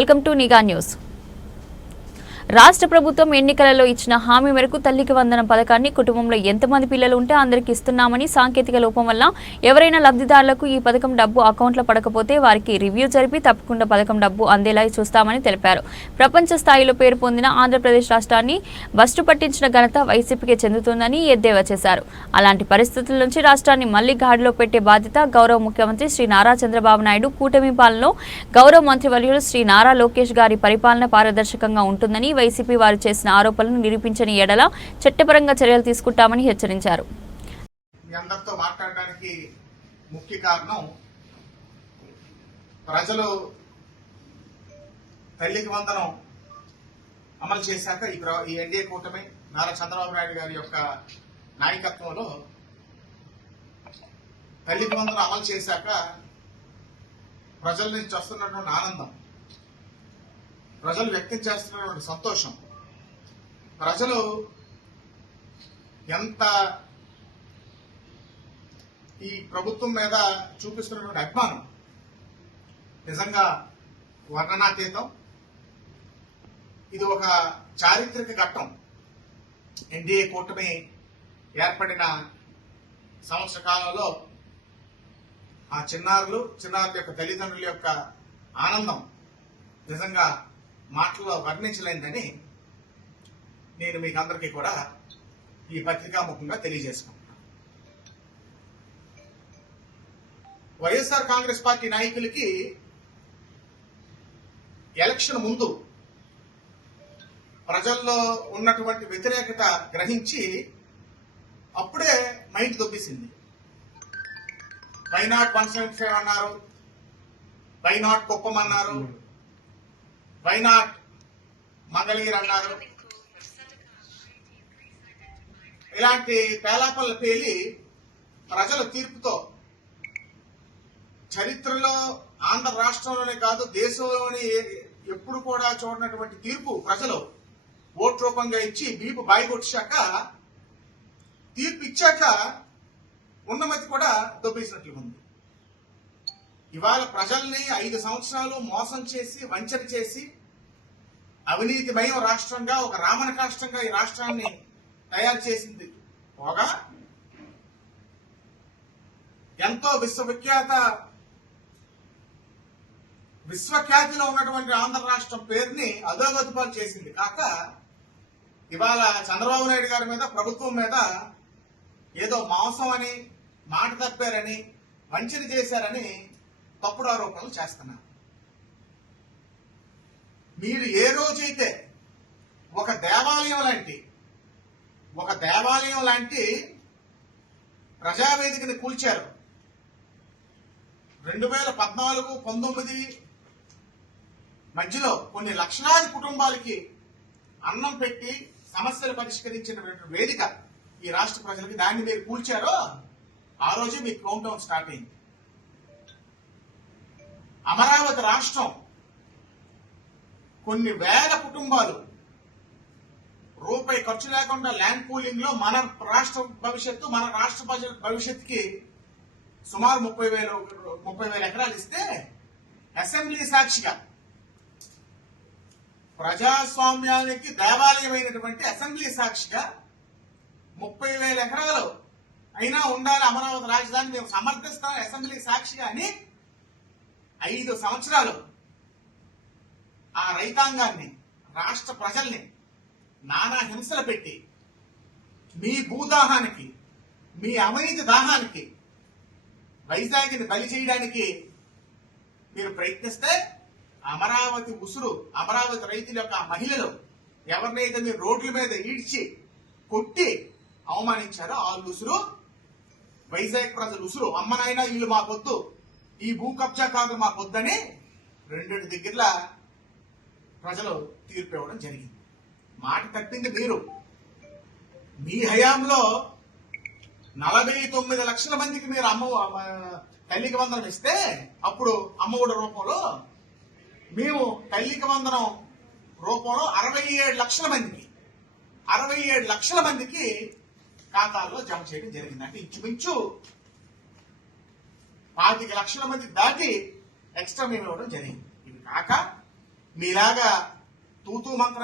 Welcome to నిఘా news. రాష్ట్ర ప్రభుత్వం ఎన్నికలలో ఇచ్చిన హామీ మేరకు తల్లికి వందనం పథకాన్ని కుటుంబంలో ఎంతమంది పిల్లలు ఉంటే అందరికీ ఇస్తున్నామని, సాంకేతిక లోపం వల్ల ఎవరైనా లబ్ధిదారులకు ఈ పథకం డబ్బు అకౌంట్లో పడకపోతే వారికి రివ్యూ జరిపి తప్పకుండా పథకం డబ్బు అందేలా చూస్తామని తెలిపారు. ప్రపంచ స్థాయిలో పేరు పొందిన ఆంధ్రప్రదేశ్ రాష్ట్రాన్ని బస్టు పట్టించిన ఘనత వైసీపీకే చెందుతుందని ఎద్దేవా చేశారు. అలాంటి పరిస్థితుల నుంచి రాష్ట్రాన్ని మళ్లీ గాడిలో పెట్టే బాధ్యత గౌరవ ముఖ్యమంత్రి శ్రీ నారా చంద్రబాబు నాయుడు కూటమి పాలనలో గౌరవ మంత్రివర్యులు శ్రీ నారా లోకేష్ గారి పరిపాలన పారదర్శకంగా ఉంటుందని, వైసీపీ వారు చేసిన ఆరోపణలను నిరూపించని ఎడల చట్టపరంగా చర్యలు తీసుకుంటామని హెచ్చరించారు. మీ అందరితో మాట్లాడడానికి ముఖ్య కారణం ప్రజలు తల్లికి వందనం అమలు చేశాక ఈ ఎన్డీఏ కూటమి నారా చంద్రబాబు నాయుడు గారి యొక్క నాయకత్వంలో తల్లికి వందనం అమలు చేశాక ప్రజల నుంచి వస్తున్నటువంటి ఆనందం, ప్రజలు వ్యక్తం చేస్తున్నటువంటి సంతోషం, ప్రజలు ఎంత ఈ ప్రభుత్వం మీద చూపిస్తున్నటువంటి అభిమానం నిజంగా వర్ణనాతీతం. ఇది ఒక చారిత్రక ఘట్టం. ఎన్డీఏ కూటమి ఏర్పడిన సంవత్సర కాలంలో ఆ చిన్నారుల యొక్క తల్లిదండ్రుల యొక్క ఆనందం నిజంగా మాటల్లో వర్ణించలేదని నేను మీకు అందరికీ కూడా ఈ పత్రికాముఖంగా తెలియజేసుకుంటున్నాను. వైఎస్ఆర్ కాంగ్రెస్ పార్టీ నాయకులకి ఎలక్షన్ ముందు ప్రజల్లో ఉన్నటువంటి వ్యతిరేకత గ్రహించి అప్పుడే మైండ్ దొబ్బేసింది. వై నాట్ 175 అన్నారు, వై నాట్ కుప్పం అన్నారు, వై నాట్ మంగళగిరి అన్నారు. ఇలాంటి పేలాపనలు పేలి ప్రజల తీర్పుతో చరిత్రలో ఆంధ్ర రాష్ట్రంలోనే కాదు దేశంలోని ఎప్పుడు కూడా చూడనటువంటి తీర్పు ప్రజలు ఓటు రూపంగా ఇచ్చి బీపు బాయిగొచ్చాక తీర్పు ఇచ్చాక ఉన్నమతి కూడా దొబ్బేసినట్లు ఉంది. ఇవాళ ప్రజల్ని 5 సంవత్సరాలు మోసం చేసి వంచన చేసి అవినీతిమయం రాష్ట్రంగా, ఒక రామణ రాష్ట్రంగా ఈ రాష్ట్రాన్ని తయారు చేసింది పోగా ఎంతో విశ్వఖ్యాతిలో ఉన్నటువంటి ఆంధ్ర రాష్ట్రం పేరుని అధోగతిపాలు చేసింది కాక ఇవాళ చంద్రబాబు నాయుడు గారి మీద, ప్రభుత్వం మీద ఏదో మోసం అని, మాట తప్పారని, వంచన చేశారని తప్పుడు ఆరోపణలు చేస్తున్నారు. మీరు ఏ రోజైతే ఒక దేవాలయం లాంటి ప్రజావేదికని కూల్చారు, 2014-19 మధ్యలో కొన్ని లక్షలాది కుటుంబాలకి అన్నం పెట్టి సమస్యలు పరిష్కరించిన వేదిక ఈ రాష్ట్ర ప్రజలకి, దాన్ని మీరు కూల్చారో ఆ రోజే మీ కౌంట్ డౌన్ స్టార్ట్ అయింది. అమరావతి రాష్ట్రం కొన్ని వేల కుటుంబాలు రూపాయి ఖర్చు లేకుండా ల్యాండ్ పూలింగ్ లో మన రాష్ట్ర భవిష్యత్తుకి సుమారు 30,000 ఎకరాలు ఇస్తే అసెంబ్లీ సాక్షిగా ప్రజాస్వామ్యానికి దేవాలయమైనటువంటి అసెంబ్లీ సాక్షిగా 30,000 ఎకరాలు అయినా ఉండాలి అమరావతి రాజధాని, మేము సమర్థిస్తాం అసెంబ్లీ సాక్షిగా అని 5 సంవత్సరాలు ఆ రైతాంగాన్ని, రాష్ట్ర ప్రజల్ని నానా హింసలు పెట్టి మీ భూదాహానికి, మీ అవినీతి దాహానికి వైజాగ్ని బలి చేయడానికి మీరు ప్రయత్నిస్తే అమరావతి రైతుల యొక్క మహిళలు ఎవరినైతే మీరు రోడ్ల మీద ఈడ్చి కొట్టి అవమానించారో ఆ ఉసురు వైజాగ్ ప్రజలు ఉసురు, అమ్మనైనా వీళ్ళు మాకొద్దు, ఈ భూ కబ్జాకారులు మాకొద్దని 2 దగ్గర ప్రజలు తీర్పు ఇవ్వడం జరిగింది. మాట తప్పింది మీరు. మీ హయాంలో 49 లక్షల మందికి మీరు తల్లికి వందనం ఇస్తే, అప్పుడు అమ్మఒడి రూపంలో మేము తల్లికి వందనం రూపంలో 67 లక్షల మందికి ఖాతాల్లో జమ చేయడం జరిగింది. అంటే ఇంచుమించు 25 లక్షల మంది దాటి ఎక్స్ట్రా మేము ఇవ్వడం జరిగింది. ఇది కాక మీలాగా తూతూ మంత్రం